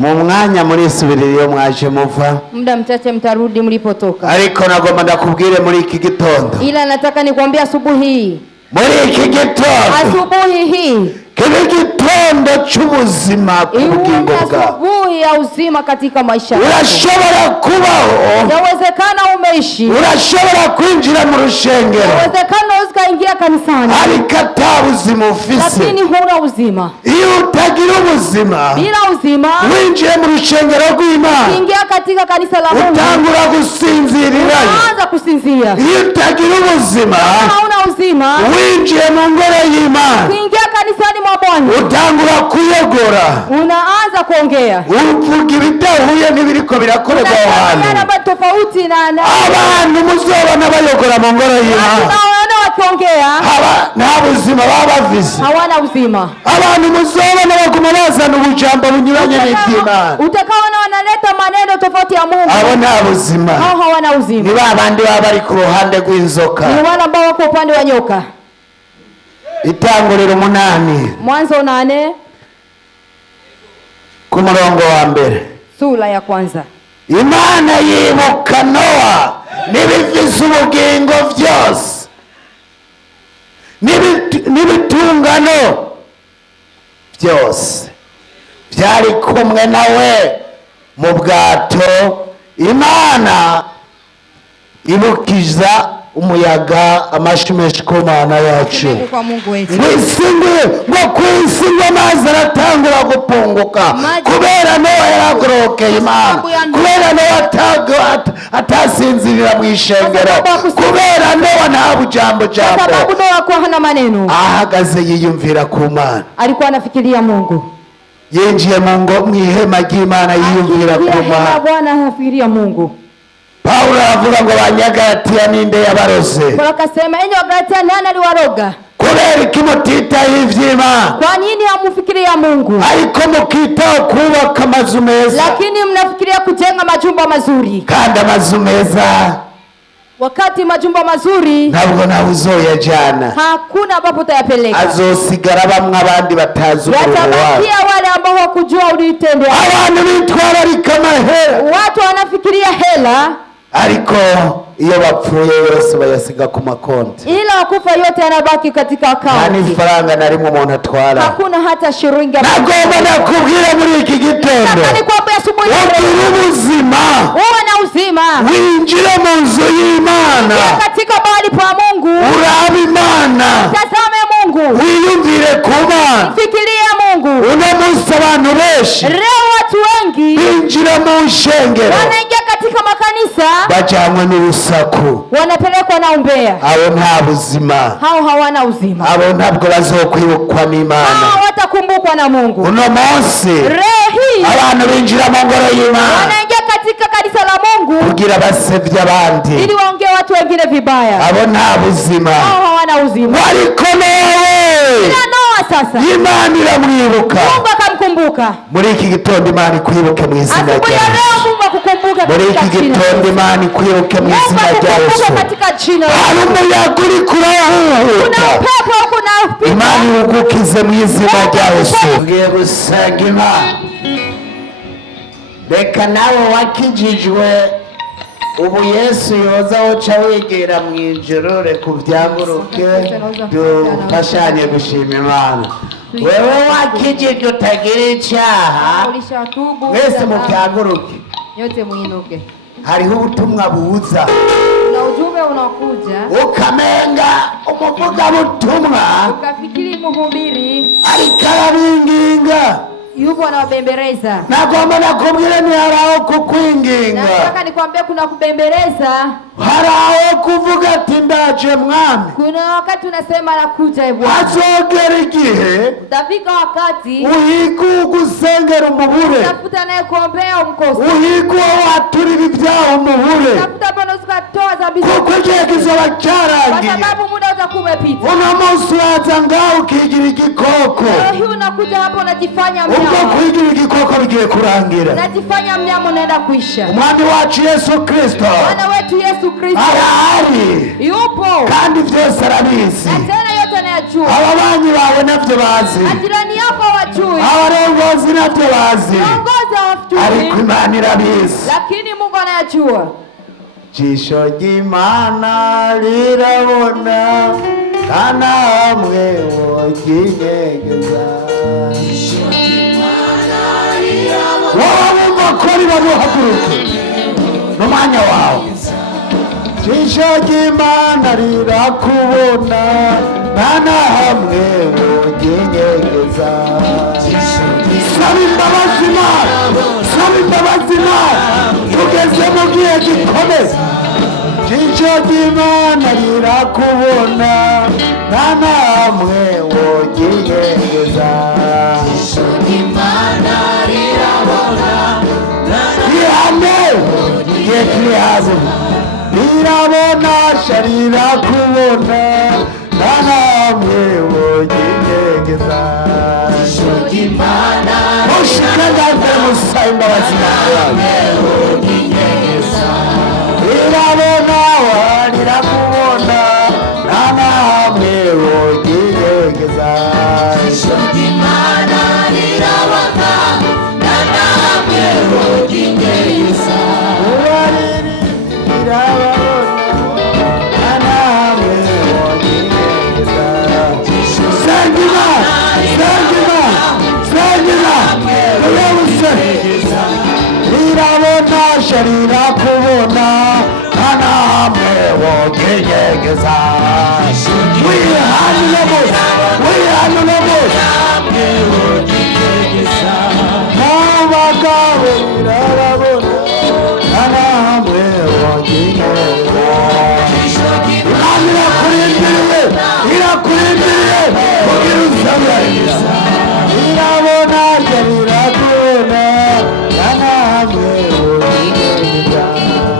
mu mwanya muri subiririyo mwaje muva, muda mchache mtarudi mlipotoka. Ariko nagomba ndakubwire muri iki gitondo, ila nataka nikwambie asubuhi hii, muri iki gitondo, asubuhi hii kile gitondo cy'ubuzima kubugingo bwawe, asubuhi ya uzima katika maisha yako. Urashobora kubaho, yawezekana umeishi, urashobora kwinjira mu rushengero, yawezekana ukaingia kanisani, ariko atabuzima ufise, lakini huna uzima. Iyo utagira ubuzima, bila uzima, winjiye mu rushengero rw'Imana, ingia katika kanisa la Mungu, utangura gusinzirira, unaanza kusinzia. Iyo utagira ubuzima, hauna uzima, winjiye mu ngoro y'Imana, ingia kanisani mwa Bwana, utangura kuyogora, unaanza kuongea, uvuga ibidahuye n'ibiriko birakorerwa ahantu. Tofauti na abantu muzobona bayogora mu ngoro y'Imana, tunaona wakiongea nta buzima baba bafise, hawana uzima. Abantu muzobona baguma bazana ubujambo bunyuranye n'iby'Imana, utakaona wanaleta maneno tofauti ya Mungu, abo nta buzima, hao hawana uzima. Ni babandi baba bari ku ruhande rw'inzoka, ni wale ambao wako upande wa nyoka. Itanguriro 8, Mwanzo 8 ku murongo wa mbere, sura ya kwanza. Imana yibuka Nowa n'ibifise ubugingo byose n'ibitungano byose byari kumwe nawe mu bwato. Imana ibukiza umuyaga amashimeshi ku Mana yacu, ngo kwisi ngo amazi aratangura gupunguka, kubera Nowa yaragorokeye Imana, kubera Nowa atasinzirira mu ishengero, kubera Nowa nta bujambo jambo, sababu Nowa kwa hana maneno, ahagaze yiyumvira ku Mana, alikuwa anafikiria Mungu. Yinjiye mu ihema ry'Imana yiyumvira ku Mana, Bwana anafikiria Mungu. Paulo aravuga ngo Abanyagalatiya ninde yabarose, akasema enyi Wagalatia nani aliwaroga? Kubera iki mutitaho ivy'Imana? Kwa nini hamufikiria Mungu? Ariko mukitaho kubaka amazu meza, lakini mnafikiria kujenga majumba mazuri. Kandi amazu meza, wakati majumba mazuri ntabwo nawe uzoyajana, hakuna ambapo utayapeleka, azosigara bamwe abandi batazi uruwa, yatabakia wale ambao hawakujua ulitendea. Abantu bitwararika amahera, watu wanafikiria hela, ariko iyo bapfuye yose bayasiga ku makonti, ila wakufa yote yanabaki katika akaunti, nta faranga na rimwe umuntu atwara, hakuna hata shilingi. Nagomba nakubwira muri iki gitondo, ugira ubuzima, uwe na uzima, winjire mu nzu y'Imana, katika mahali pa Mungu, urabe Imana, tazame Mungu, wiyumvire ku Mana, fikiria Mungu. Uno munsi abantu benshi, leo watu wengi binjira mu shengero, wanaingia katika makanisa, bajanywe n'urusaku, wanapelekwa na umbea, abo nta buzima, hao hawana uzima, abo ntabwo bazokwibukwa n'Imana, hao watakumbukwa na Mungu. Uno munsi leo hii abantu binjira mu ngoro y'Imana, wanaingia katika kanisa la Mungu kugira basebya abandi, ili waongee watu wengine vibaya, abo nta buzima, hao hawana uzima. Ariko Nowa sasa Imana iramwibuka, Mungu akamkumbuka. Muri iki gitondo Imana ikwibuke mu izina rya Yesu, muri iki gitondo Imana ikwibuke mu izina rya Yesu. Hari umuyaga uri kurahuhuta, Imana iwugukize mu izina rya Yesu. Tugiye gusenga Imana, reka nawe wakijijwe ubu Yesu yoza woca wegera mu ijuru, reka ubyanguruke dufashanye gushima Imana. Wewe wakijijwe utagira icyaha, mwese mubyanguruke, yote muinuke. Hariho ubutumwa buza, na ujumbe unakuja, ukamenga umuvugabutumwa ukafikiri muhubiri ariko arabinginga, yupo anawabembeleza. Nagomba nakubwire ni haraho kukwinginga, nataka nikwambie kuna kubembeleza, haraho kuvuga ati ndaje Mwami. Kuna wakati unasema nakuja Bwana, azogera igihe utafika wakati uhiga ugusengera umubure, tafuta naye kuombea umkose, uhiga waturira ibyaha umubure, tafuta bwana ukatoa dhambi zako, kuko igihe kizoba cyarangiye, kwa sababu muda utakuwa umepita. Uno munsi waza ngaho ukigira igikoko, leo hii unakuja hapo unajifanya mnyama, ubwo kwigira igikoko bigiye kurangira, unajifanya mnyama unaenda kuisha. Umwami wacu Yesu Kristo, Bwana wetu Yesu Kristo arahari, yupo kandi byose arabizi, na tena yote anayajua. Ababanyi bawe navyo bazi, na jirani yako wajui, abarongozi navyo bazi, viongozi wote hawajui, ariko Imana irabizi. lakini Mungu anayajua. Jisho ry'Imana rirabona kana hamwe woginyegeza. Wowe mukori bamuhaguruke mu mwanya wawe. Jisho ry'Imana rirakubona kana hamwe woginyegeza. Saba imbabazi Imana, saba imbabazi Imana, tugeze mu gihe gikomeye. Jisho ry'Imana rirakubona nta namwe woginyegeza. Jisho ry'Imana rirabona rihane igihe kiri hazo, rirabona sha rirakubona nta namwe woginyegeza. Jisho ry'Imana mushikagaze musa imbabazi nawe woginyegeza. Rirabona rirakubona nta namwe woginyegeza. Jisho ry'Imana rirabona nta namwe woginyegeza. Uwariri rirabona nta namwe woginyegeza. Senga Imana, senga Imana, senga Imana, uyabusenga. Rirabona sha rirakubona nta namwe woginyegeza. Wihanule bose, wihanule bose. N'abagabo rirabona nta namwe woginyegeza. Imana irakurindiriye, irakurindiriye kugira usabarira. Rirabona sha rirakubona nta namwe woginyegeza.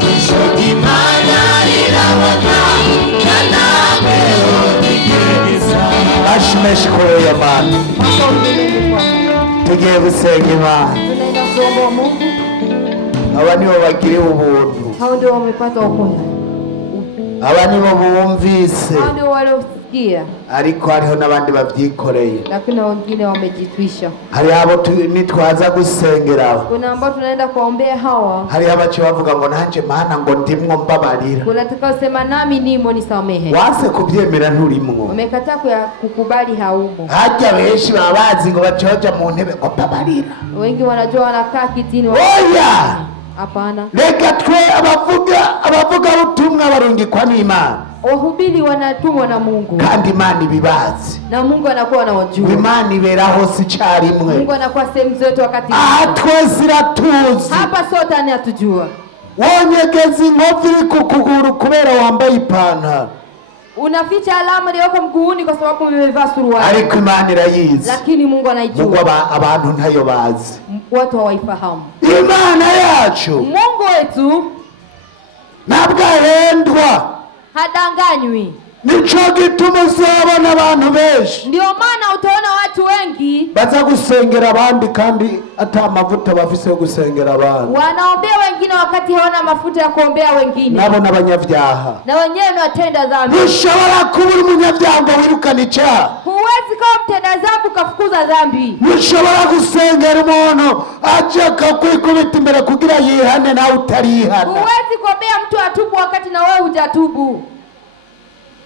Jisho ry'Imana rirabona nta namwe woginyegeza. Bashimeshi kure y'Imana, tugiye gusenga Imana. Tunaenda kuomba Mungu. Aba nibo bagiriwe ubuntu, Hao ndio wamepata wokovu, aba nibo bumvise, hao ndio waliosikia, ariko hariho n'abandi babyikoreye. lakini wengine wamejitwisha. Hari abo nitwaza gusengera, Kuna ambao tunaenda kuombea hawa, hari abacu bavuga ngo nanje Mana ngo ndimwo mbabarira. kuna atakayosema nami nimo nisamehe. Wase kubyemera nturimwo. Wamekataa kukubali haumo. Hajya benshi baba bazi ngo bacoja mu ntebe ngo mbabarira. Wengi wanajua wanakaa kitini Oya! hapana. Reka twe abavuga ubutumwa barungikwa n'Imana, Wahubiri wanatumwa na Mungu, kandi Imana ibibazi. na Mungu anakuwa anawajua. Imana ibera hose icarimwe. Mungu anakuwa sehemu zote wakati Aha twese iratuzi. hapa, sote anatujua. Wonyegeza inkovu iri ku kuguru kubera wambaye ipantaro, Unaficha alama iliyoko mguuni kwa sababu umevaa suruali, ariko Imana irayizi. lakini Mungu anaijua. Mugwa abantu ntayo bazi. Watu hawaifahamu. Imana yacu Mungu wetu ntabwo ahendwa, hadanganywi. nico gituma uzabona abantu benshi Ndio maana utaona watu wengi baza gusengera abandi kandi ata mavuta bafise yo gusengera abandi. wanaombea wengine wakati hawana mafuta ya kuombea wengine, Nabo n'abanyabyaha. na wenyewe ni watenda dhambi. Ntushobora kubura umunyabyaha ngo wirukane icyaha. Huwezi kama mtenda dhambi ukafukuza dhambi. Ntushobora gusengera umuntu aje akakwikubita imbere kugira yihane nawe utarihana. Huwezi kuombea mtu atubu wakati na wewe hujatubu.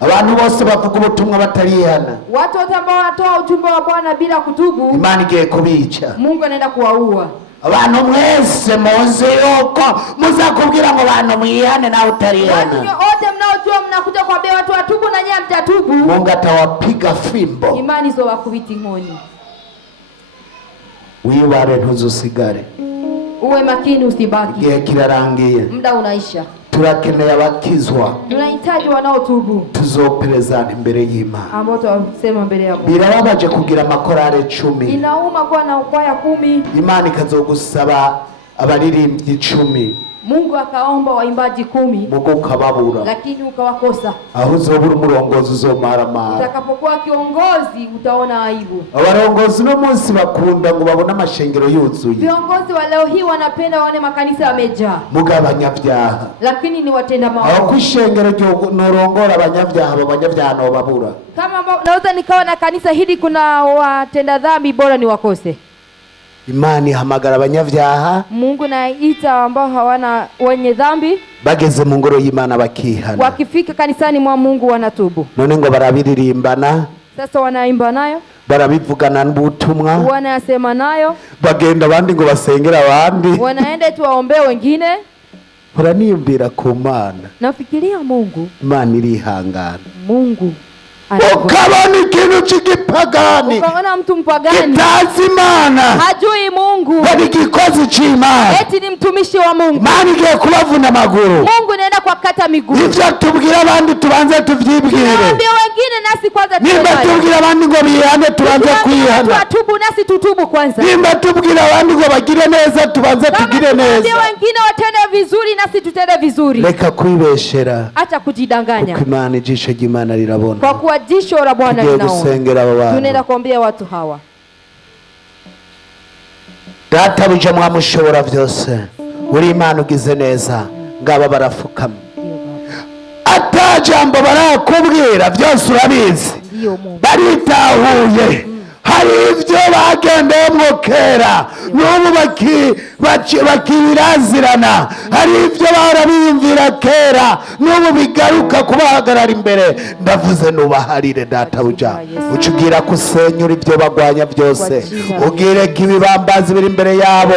Abantu bose bavuga ubutumwa batarihana, Watu wote ambao wanatoa ujumbe wa Bwana bila kutubu, Imana igiye kubica. Mungu anaenda kuwaua. Abantu mwese muzi yuko muzakubwira ngo abantu mwihane nawe Watu utarihana, wote mnaojua mnakuja kuambia watu watubu na nyinyi mtatubu, Mungu atawapiga fimbo. imani zo wakubiti ngoni. Wibare ntuzusigare, Uwe makini, usibaki. igihe kirarangiye. Muda unaisha. Turakeneye abakizwa, Tunahitaji wanaotubu tuzoperezana imbere y'Imana. ambao tutasema mbele ya Mungu. Birababaje kugira amakorale 10, Inauma kuwa na kwaya 10, Imana ikazogusaba abaririmbyi 10, Mungu akaomba waimbaji 10, mugo ukababura. lakini ukawakosa. Aho uzobura umurongozi uzomaramara. Utakapokuwa kiongozi utaona aibu. Abarongozi no munsi bakunda ngo babone amashengero yuzuye, Viongozi wa leo hii wanapenda waone makanisa yamejaa, muga abanyabyaha. lakini ni watenda Aho maovu. kwishengero norongora abanyabyaha, abanyabyaha no babura. Kama naweza nikawa na kanisa hili kuna watenda dhambi, bora ni wakose. Imana ihamagara abanyabyaha, Mungu naita ambao hawana wenye dhambi, bageze mu ngoro y'Imana bakihana. Wakifika kanisani mwa Mungu wanatubu. None ngo barabiririmbana, Sasa wanaimba nayo, barabivugana n'ubutumwa, wanasema nayo, bagenda abandi ngo basengera abandi, wanaenda tu waombee wengine. Uraniyumvira ku Mana. Nafikiria Mungu, Imana irihangana. Mungu ukabona ikintu cy'igipagani, ukaona mtu mpagani kitazi Imana, hajui Mungu, bari gikozi cy'Imana, eti ni mtumishi wa Mungu. Imana igiye kubavuna amaguru. Mungu naenda kwa kata miguu. Ivyo tubwira abandi tubanze tuvyibwire. Tunaambia wengine nasi kwanza Nimba tubwira abandi ngo bihane tubanze kwihana. Tutubu nasi tutubu kwanza. Nimba tubwira abandi ngo bagire neza tubanze tugire neza. Tunaambia wengine watende vizuri nasi tutende vizuri. Reka kwibeshera. Acha kujidanganya. Kuko Imana ijisho ry'Imana rirabona. Kwa kuwa jisho la Bwana linaona. Gusengera abo bantu. Tunaenda kuombea watu hawa. Data buje mwamushobora byose, uri Imana ugize neza, ngaba barafukama. Atajambo barakubwira byose urabizi, baritahuye. Hari ibyo bagendeyemo kera n'ubu bakibirazirana, hari ibyo barabiyumvira kera n'ubu bigaruka kubahagarara imbere. Ndavuze nubaharire data buja, ucugira kusenyura ibyo bagwanya byose, ugire kibibambazi biri imbere yabo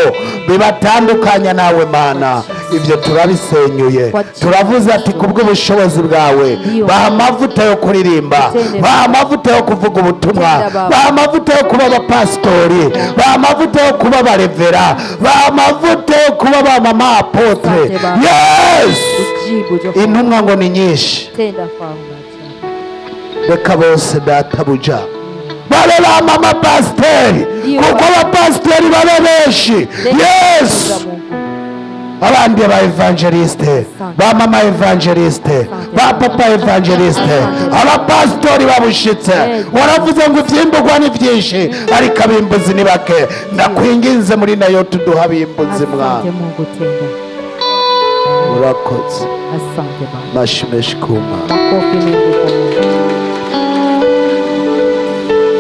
bibatandukanya nawe Mana. Ibyo turabisenyuye, turavuze ati kubw'ubushobozi bwawe, baha amavuta yo kuririmba, baha amavuta yo kuvuga ubutumwa, baha amavuta yo kuba abapasitori, baha amavuta yo kuba abarevera, baha amavuta yo kuba abamama apotre. Yes, intumwa ngo ni nyinshi, reka bose data buja babe bamama pasiteri, kuko abapasitori babe benshi. Yes, abandi ba evangeliste, ba mama evangeliste, ba papa evangeliste, abapasitori babushitse. Waravuze ngo ivyimburwa ni vyinshi ariko abimbuzi ni bake. Ndakwinginze muri nayo tuduha abimbuzi mwana. Urakoze. Asante Baba. Mashimeshi kuma. Makofi mengi kwa Mungu.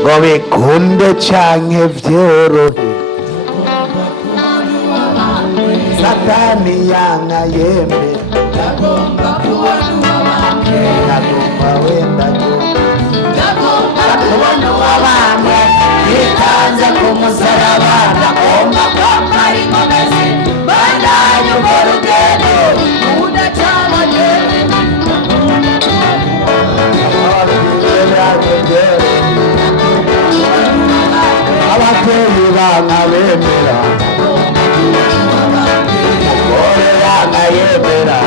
Ngo bikunde canke vyorohe, Satani yanga yembe, nagomba kubona wabamwe, nagomba wenda nagomba kubona wabamwe, yitanze ku musaraba, nagomba kwambara inkomezi, bandanye urwo rugendo, udacabanye. Ababyeyi banga bemera, yemera,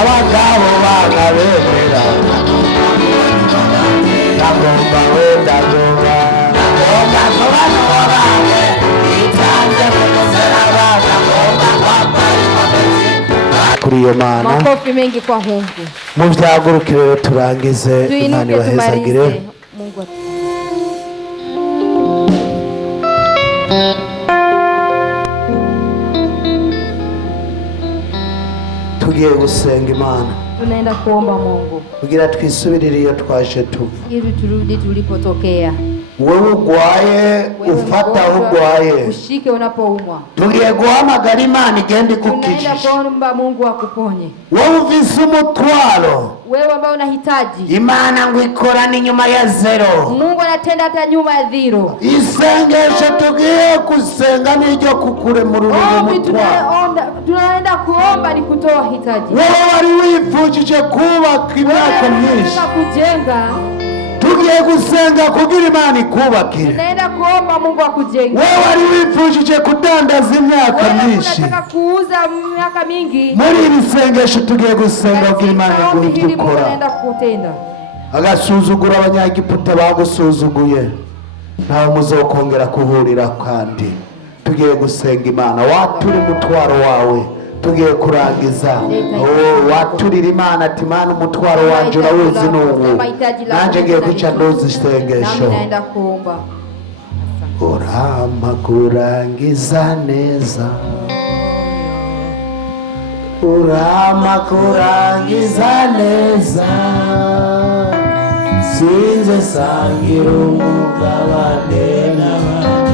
abagabo banga bemera, nagomba wenda ndoba, nagomba kuba n'uwabawe, yitanze ku musaraba, nagomba kwambara inkomezi. Kuri iyo Mana, makofi mengi kwa Mungu. mu vyagurukire rero turangize. Imana ibahezagire. Mungu tugiye gusenga Imana, tunaenda kuomba Mungu kugira twisubirire iyo twaje tuva. ili turudi tulipotokea. Wewe ugwaye ufata ugwaye, ushike unapoumwa. tugiye guhamagara Imana igende ikukijije. Tunaenda kuomba Mungu akuponye. Wewe uvise umutwaro, wewe ambao unahitaji, Imana ngo ikorane inyuma ya zero. Mungu anatenda hata nyuma ya zero. Isengesho tugiye kusenga niryo kukuremura umutwaro. Tunaenda kuomba ni kutoa hitaji. Wewe wari wifujije kubaka imyaka myinshi, kujenga, tugiye gusenga kugira Imana ikubakire. Tunaenda kuomba Mungu akujenge. Wewe wari wifujije kudandaza imyaka myinshi, unataka kuuza miaka mingi, muri iri sengesho tugiye gusenga kugira Imana ikubakire. Tunaenda kutenda. Agasuzugura abanyagiputa bagusuzuguye, ntawe muzokongera kuhurira kandi. Tugiye gusenga Imana, watura umutwaro wawe, tugiye kurangiza. Waturira Imana ati Imana umutwaro wanje urawuzi n'ubu, nanje ngiye guca ndoza isengesho. Urampa kurangiza neza, urampa kurangiza neza, sinze sangira umugabane n'abandi.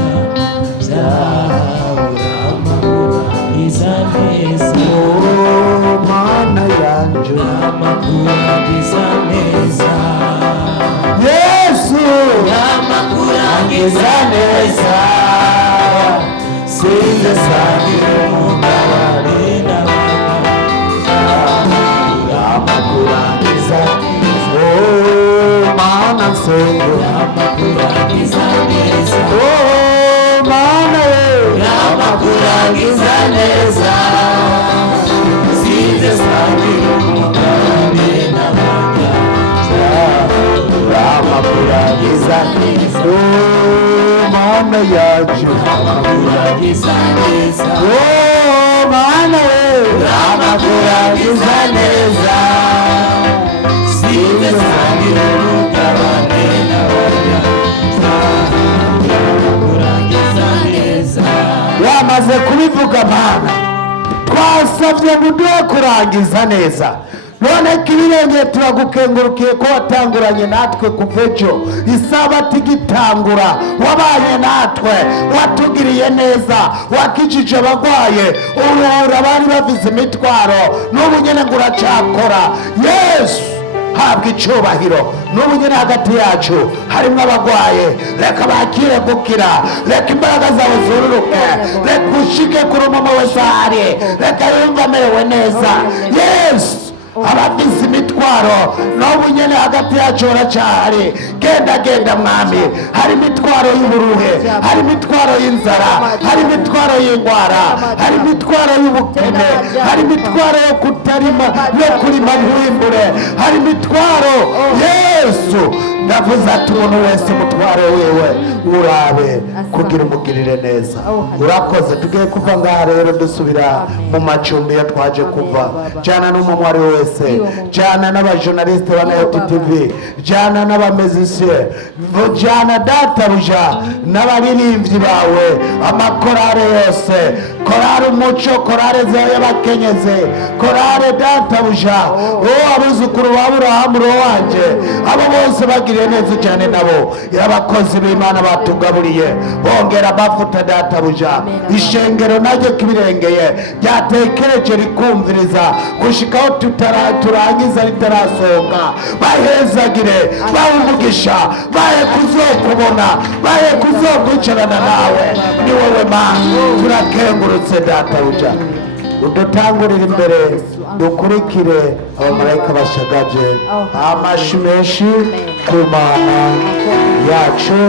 sinzasangira umugabane amakurangiza mana nsengo amakurangiza neza mana amakurangiza neza sinzasangira umugabane amakurangiza neza mana yacu amakurangiza neza mana amakurangiza neza sinzasangira umugabane amakurangiza neza wamaze kubivuga mana twasabye muduhe kurangiza neza none kibirenge turagukengurukiye ko watanguranye natwe kuva ejo isabato igitangura wabanye natwe watugiriye neza wakijije abagwaye uruhura abari bavize imitwaro n'ubu nyene ngo uracakora Yesu habwa icyubahiro n'ubu nyene hagati yacu harimo abagwaye reka bakire gukira reka imbaraga zawe zururuke reka ushike kuri umwe wese ahari reka yumva amerewe neza Yesu abavize imitwaro n'ubu nyene hagati yacu haracyahari genda mwami hari imitwaro y'uburuhe hari imitwaro y'inzara hari imitwaro y'indwara hari imitwaro y'ubukene hari imitwaro yo kutarima yo kurima ntiwimbure hari imitwaro Yesu ndavuze ati umuntu wese mutwaro wiwe urabe kugira umugirire neza urakoze tugiye kuva ngaha rero dusubira mu macumbi ya twaje kuva jana n'umuntu wari wese jana n'abajournaliste ba NTV jana n'abamezisiye jana databuja n'abaririmbyi bawe amakorare yose korare umuco korare z'abakenyeze korare databuja abuzukuru ba Aburahamu wanje abo bose bagiriye neza cyane nabo abakozi b'Imana batugaburiye bongera amavuta databuja ishengero naryo kibirengeye ryatekereje rikumviriza gushikaho turangiza ritarasohoka bahezagire bawumugisha baye kuzokubona baye kuzokwicarana nawe ni wowe Mana turakengurutse databuja udutangurira imbere dukurikire abamarayika bashagaje amashi menshi ku Mana yacu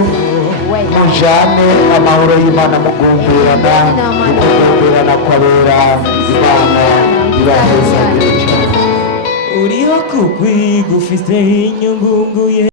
mujane amahoro y'Imana mugumbirana kwabera Imana iraheza cyane uriho kugwi gufite inyungu